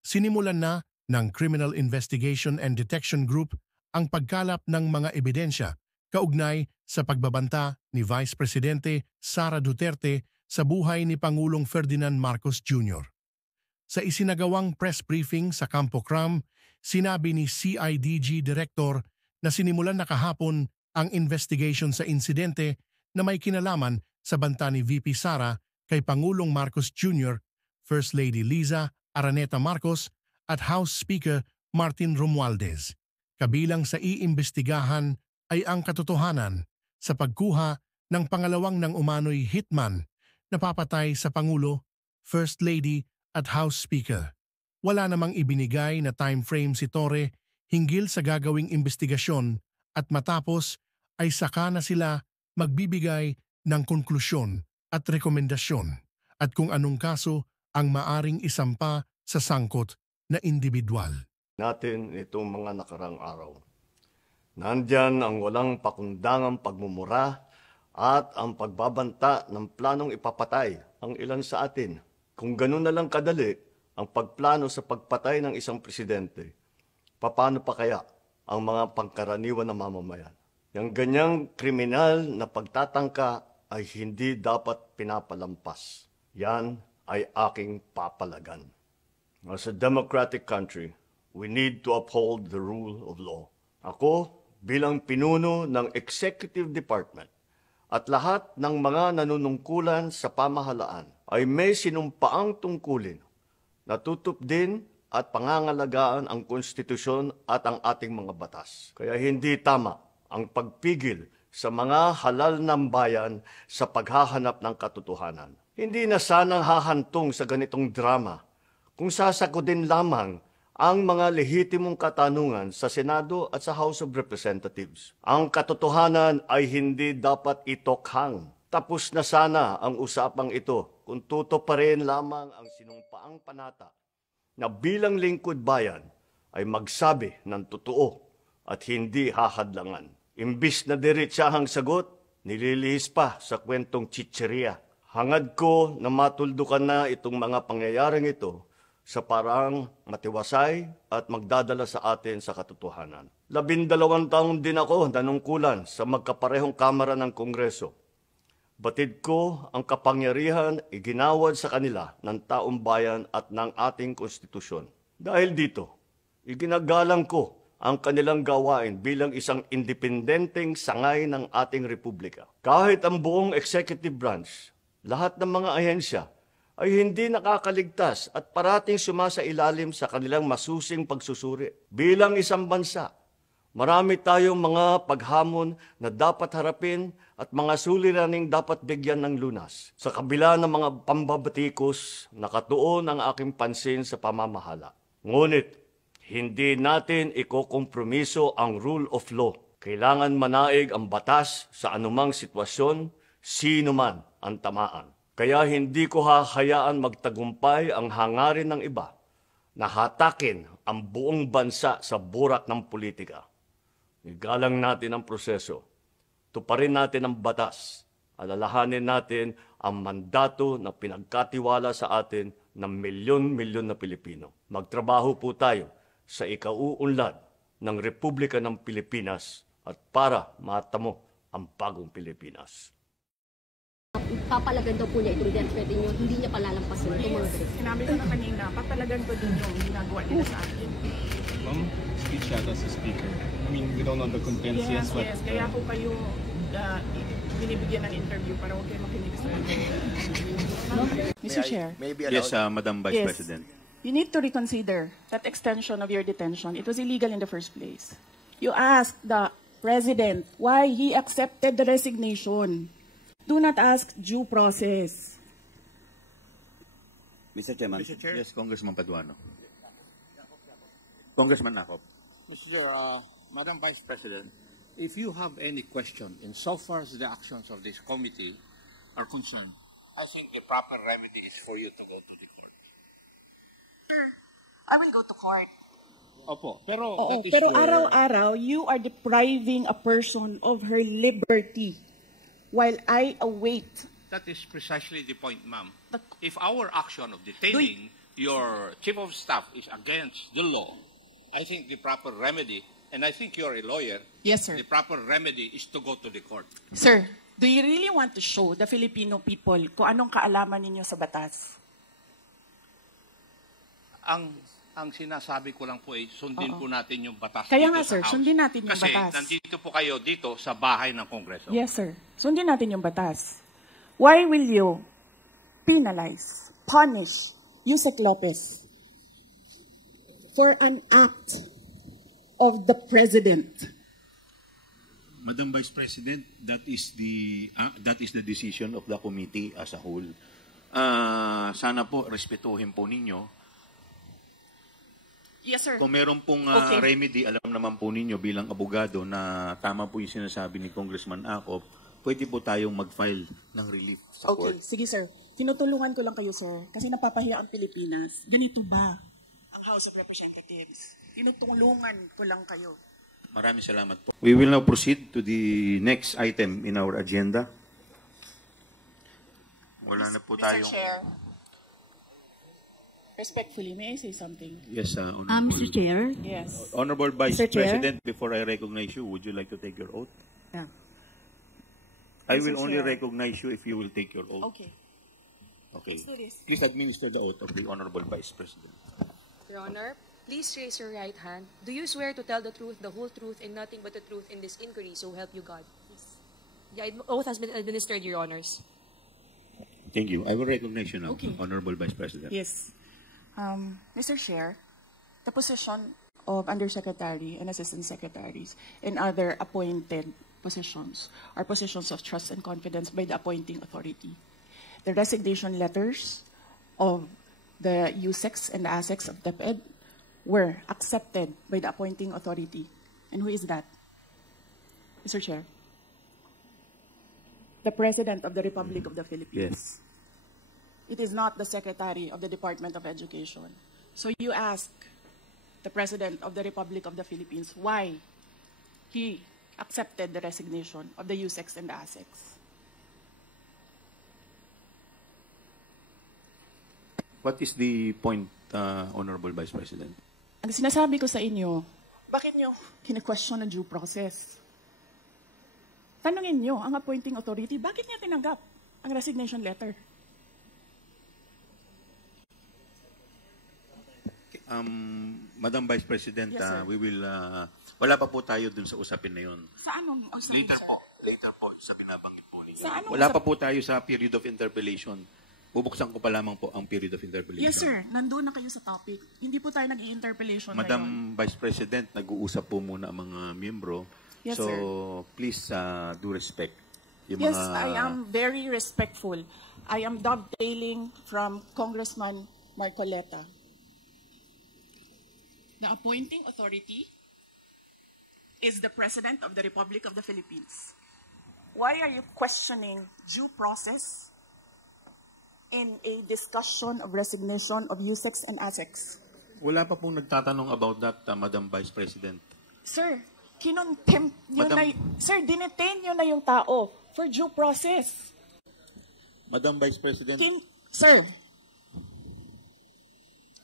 Sinimulan na ng Criminal Investigation and Detection Group ang pagkalap ng mga ebidensya kaugnay sa pagbabanta ni Vice Presidente Sara Duterte sa buhay ni Pangulong Ferdinand Marcos Jr. Sa isinagawang press briefing sa Campo Cram, sinabi ni CIDG Director na sinimulan na kahapon ang investigation sa insidente na may kinalaman sa banta ni VP Sara kay Pangulong Marcos Jr., First Lady Liza Araneta Marcos at House Speaker Martin Romualdez. Kabilang sa iimbestigahan ay ang katotohanan sa pagkuha ng pangalawang ng umano'y hitman na papatay sa Pangulo, First Lady at House Speaker. Wala namang ibinigay na time frame si Torre hinggil sa gagawing investigasyon at matapos ay saka na sila magbibigay ng konklusyon at rekomendasyon at kung anong kaso ang maaring isampa sa sangkot na individual. Natin itong mga nakarang araw. Nandyan ang walang pakundangang pagmumura at ang pagbabanta ng planong ipapatay ang ilan sa atin. Kung ganun na lang kadali ang pagplano sa pagpatay ng isang presidente, paano pa kaya ang mga pangkaraniwan na mamamayan? Yang ganyang kriminal na pagtatangka ay hindi dapat pinapalampas. Yan ay aking papalagan. As a democratic country, we need to uphold the rule of law. Ako, bilang pinuno ng Executive Department at lahat ng mga nanunungkulan sa pamahalaan ay may sinumpaang tungkulin na tutupdin at pangangalagaan ang konstitusyon at ang ating mga batas. Kaya hindi tama ang pagpigil sa mga halal ng bayan sa paghahanap ng katotohanan. Hindi na sanang hahantong sa ganitong drama kung sasagutin lamang ang mga lehitimong katanungan sa Senado at sa House of Representatives. Ang katotohanan ay hindi dapat itokhang. Tapos na sana ang usapang ito kung tutuparin lamang ang sinumpaang panata na bilang lingkod bayan ay magsabi ng totoo at hindi hahadlangan. Imbis na diretsahang sagot, nililihis pa sa kwentong chicheria. Hangad ko na matuldukan na itong mga pangyayaring ito sa parang matiwasay at magdadala sa atin sa katotohanan. 12 taon din ako nanungkulan sa magkaparehong kamara ng Kongreso. Batid ko ang kapangyarihan iginawad sa kanila ng taong bayan at ng ating konstitusyon. Dahil dito, iginagalang ko ang kanilang gawain bilang isang independenteng sangay ng ating republika. Kahit ang buong executive branch, lahat ng mga ahensya, ay hindi nakakaligtas at parating sumasailalim sa kanilang masusing pagsusuri. Bilang isang bansa, marami tayong mga paghamon na dapat harapin at mga suliraning dapat bigyan ng lunas. Sa kabila ng mga pambabatikos, nakatuon ang aking pansin sa pamamahala. Ngunit, hindi natin ikokompromiso ang rule of law. Kailangan manaig ang batas sa anumang sitwasyon, sino man ang tamaan. Kaya hindi ko hahayaan magtagumpay ang hangarin ng iba na hatakin ang buong bansa sa burak ng politika. Igalang natin ang proseso. Tuparin natin ang batas. Alalahanin natin ang mandato na pinagkatiwala sa atin ng milyon-milyon na Pilipino. Magtrabaho po tayo sa ikauunlad ng Republika ng Pilipinas at para matamo ang bagong Pilipinas. Papalagan daw po niya ito, pwede nyo, hindi niya palalampasin itong mga direksyon. Sinabi ko na kanina, papalagan ko din yung ginagawa nila sa akin. Ma'am, speech yata sa speaker. I mean, we don't know the contents yet, but... Yes, kaya ko kayo binibigyan ng interview para huwag kayo makinig sa Mr. Chair. Yes, Madam Vice President. You need to reconsider that extension of your detention. It was illegal in the first place. You asked the President why he accepted the resignation. Do not ask due process. Mr. Chairman. Mr. Chair? Yes, Congressman Paduano. Congressman Nakop. Mr. Madam Vice President, if you have any question insofar as the actions of this committee are concerned, I think the proper remedy is for you to go to the court. Sir, I will go to court. Opo, pero Oo, that is pero where- araw-araw, you are depriving a person of her liberty while I await. That is precisely the point, ma'am. The- If our action of detaining your chief of staff is against the law, I think the proper remedy, and I think you're a lawyer, Yes, sir. the proper remedy is to go to the court. Sir, do you really want to show the Filipino people kung anong kaalaman ninyo sa batas? Ang sinasabi ko lang po ay sundin po natin yung batas Kaya dito nga, sa sir, House. sundin natin yung Kasi batas. nandito po kayo dito sa bahay ng Kongreso. Yes, sir. Sundin natin yung batas. Why will you penalize, punish Yusek Lopez for an act of the President? Madam Vice President, that is the decision of the committee as a whole. Sana po respetuhin po ninyo. Yes, sir. Kung meron pong Okay. remedy, alam naman po ninyo bilang abogado na tama po yung sinasabi ni Congressman Acop, pwede po tayong mag-file ng relief sa Okay, court. sige, sir. Tinutulungan ko lang kayo, sir, kasi napapahiya ang Pilipinas. Ganito ba ang House of Representatives? Tinutulungan ko lang kayo. Maraming salamat po. We will now proceed to the next item in our agenda. Wala na po Mr. tayong... Chair, respectfully, may I say something? Yes, Mr. Chair? Yes. Honorable Vice Mr. Chair? President, before I recognize you, would you like to take your oath? Yeah. I Mr. will only Chair. recognize you if you will take your oath. Okay. Okay. Let's do this. Please administer the oath of the Honorable Vice President. Your Honor, please raise your right hand. Do you swear to tell the truth, the whole truth, and nothing but the truth in this inquiry, so help you God? Please. The oath has been administered, Your Honors. Thank you. I will recognize you now, Okay. Honorable Vice President. Yes. Mr. Chair, the position of Undersecretary and Assistant Secretaries and other appointed positions are positions of trust and confidence by the appointing authority. The resignation letters of the USEX and the ASEX of DepEd were accepted by the appointing authority. And who is that? Mr. Chair? The President of the Republic of the Philippines. Yes. It is not the Secretary of the Department of Education. So you ask the President of the Republic of the Philippines why he accepted the resignation of the USEX and the ASEX. What is the point, Honorable Vice President? Ang sinasabi ko sa inyo, bakit nyo kine-question ang due process? Tanungin nyo ang appointing authority, bakit niya tinanggap ang resignation letter? Madam Vice President, Yes, sir. we will, wala pa po tayo dun sa usapin na yun. Sa anong Later po, sa binabanggit po ninyo. Sa anong Wala pa po tayo sa period of interpellation. Bubuksan ko pa lamang po ang period of interpellation. Yes, sir. Nandun na kayo sa topic. Hindi po tayo nag-i-interpellation ngayon. Madam Vice President, nag-uusap po muna ang mga miyembro. Yes, so, sir. please do respect. Yung Yes, mga, I am very respectful. I am dovetailing from Congressman Marcoleta. The appointing authority is the President of the Republic of the Philippines. Why are you questioning due process in a discussion of resignation of USEX and ASEX? Wala pa pong nagtatanong about that, Madam Vice President. Sir, kinontempt nyo Madam- na, sir, dinetain nyo na yung tao for due process. Madam Vice President, Sir,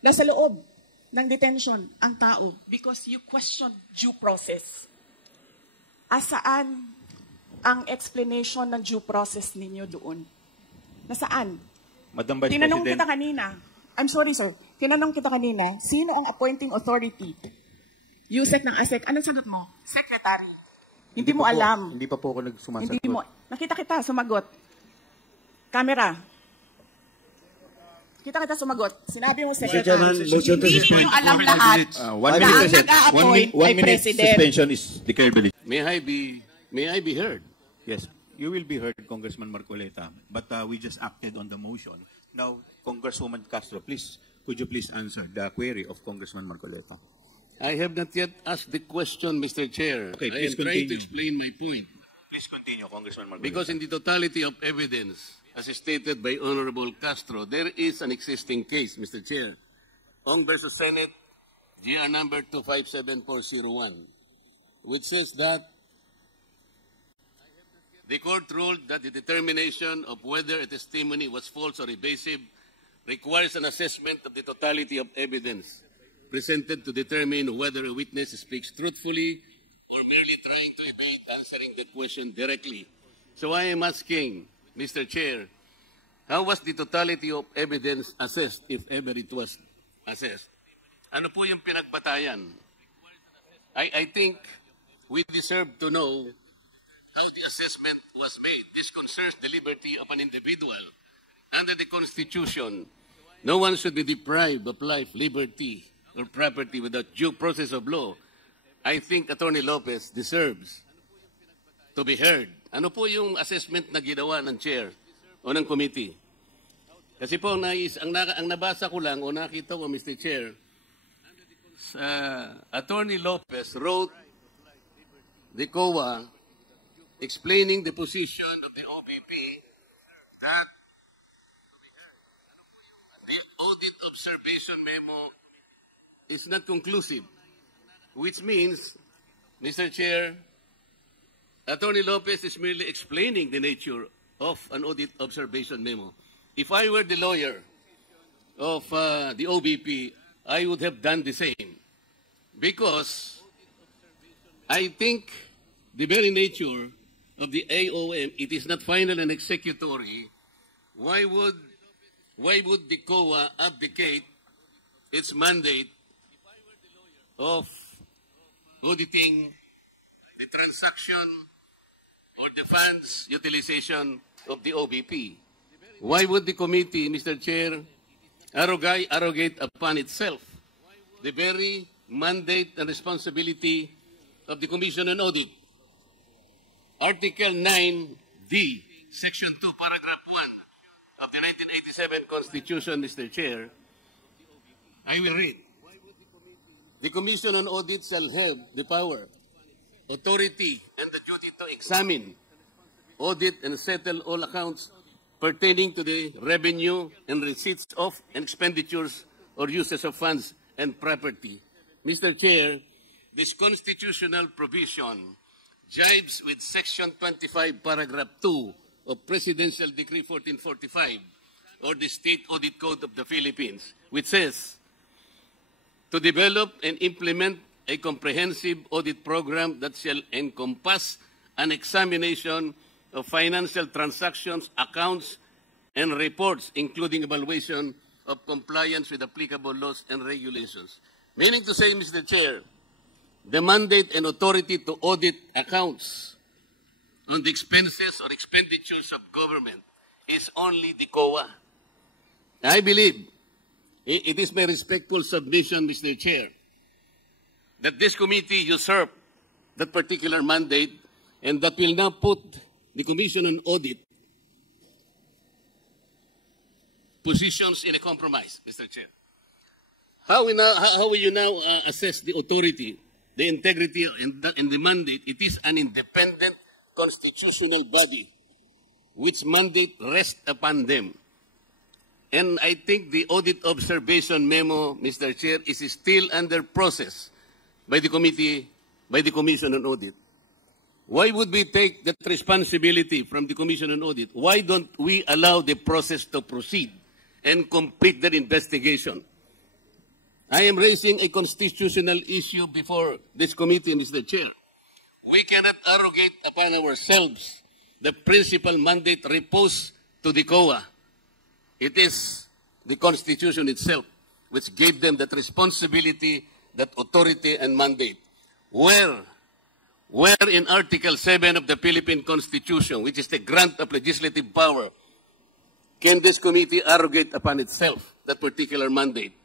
nasa loob ng detention ang tao because you questioned due process. Asaan ang explanation ng due process ninyo doon? Nasaan? Madam Vice Tinanong President, kita kanina. I'm sorry, sir. Tinanong kita kanina, sino ang appointing authority? USEC ng ASEC. Anong sagot mo? Secretary. Hindi mo pa po- alam. Hindi pa po ako nagsumasagot. Hindi mo. Nakita kita, sumagot. Camera. Kita kita sumagot. Sinabi mo, Secretary. Hindi niyo alam lahat. One na minute, ang President. nag-a-appoint One ay minute President. suspension is declared valid. May I be heard? Yes, you will be heard, Congressman Marcoleta. But we just acted on the motion. Now, Congresswoman Castro, please, could you please answer the query of Congressman Marcoleta? I have not yet asked the question, Mr. Chair. Okay, I please am trying to continue. explain my point. Please continue, Congressman Marcoleta. Because in the totality of evidence, as stated by Honorable Castro, there is an existing case, Mr. Chair. Ong versus Senate, GR number 257401, which says that the court ruled that the determination of whether a testimony was false or evasive requires an assessment of the totality of evidence presented to determine whether a witness speaks truthfully or merely trying to evade answering the question directly. So I am asking, Mr. Chair, how was the totality of evidence assessed, if ever it was assessed? Ano po yung pinagbatayan? I think we deserve to know how the assessment was made. This concerns the liberty of an individual. Under the Constitution, no one should be deprived of life, liberty, or property without due process of law. I think Attorney Lopez deserves to be heard. Ano po yung assessment na ginawa ng chair o ng committee? Kasi po, ang nabasa ko lang o nakita ko, Mr. Chair, Attorney Lopez wrote the COA explaining the position of the OBP that the audit observation memo is not conclusive, which means, Mr. Chair, Attorney Lopez is merely explaining the nature of an audit observation memo. If I were the lawyer of the OBP, I would have done the same, because I think the very nature of the AOM, it is not final and executory. Why would the COA abdicate its mandate of auditing the transaction or the funds utilization of the OBP? Why would the committee, Mr. Chair, arrogate upon itself the very mandate and responsibility of the Commission on Audit? Article 9D, Section 2, Paragraph 1 of the 1987 Constitution, Mr. Chair, I will read. The Commission on Audit shall have the power, authority, and the duty to examine, audit, and settle all accounts pertaining to the revenue and receipts of and expenditures or uses of funds and property. Mr. Chair, this constitutional provision jibes with Section 25, Paragraph 2 of Presidential Decree 1445 or the State Audit Code of the Philippines, which says, to develop and implement a comprehensive audit program that shall encompass an examination of financial transactions, accounts, and reports, including evaluation of compliance with applicable laws and regulations. Meaning to say, Mr. Chair, the mandate and authority to audit accounts on the expenses or expenditures of government is only the COA. I believe, it is my respectful submission, Mr. Chair, that this committee usurped that particular mandate and that will now put the Commission on Audit positions in a compromise, Mr. Chair. How will you now assess the authority, the integrity, and the mandate? It is an independent constitutional body which mandate rests upon them. And I think the audit observation memo, Mr. Chair, is still under process by the committee, by the Commission on Audit. Why would we take that responsibility from the Commission on Audit? Why don't we allow the process to proceed and complete their investigation? I am raising a constitutional issue before this committee, Mr. Chair. We cannot arrogate upon ourselves the principal mandate reposed to the COA. It is the Constitution itself which gave them that responsibility, that authority and mandate. Where in Article 7 of the Philippine Constitution, which is the grant of legislative power, can this committee arrogate upon itself that particular mandate?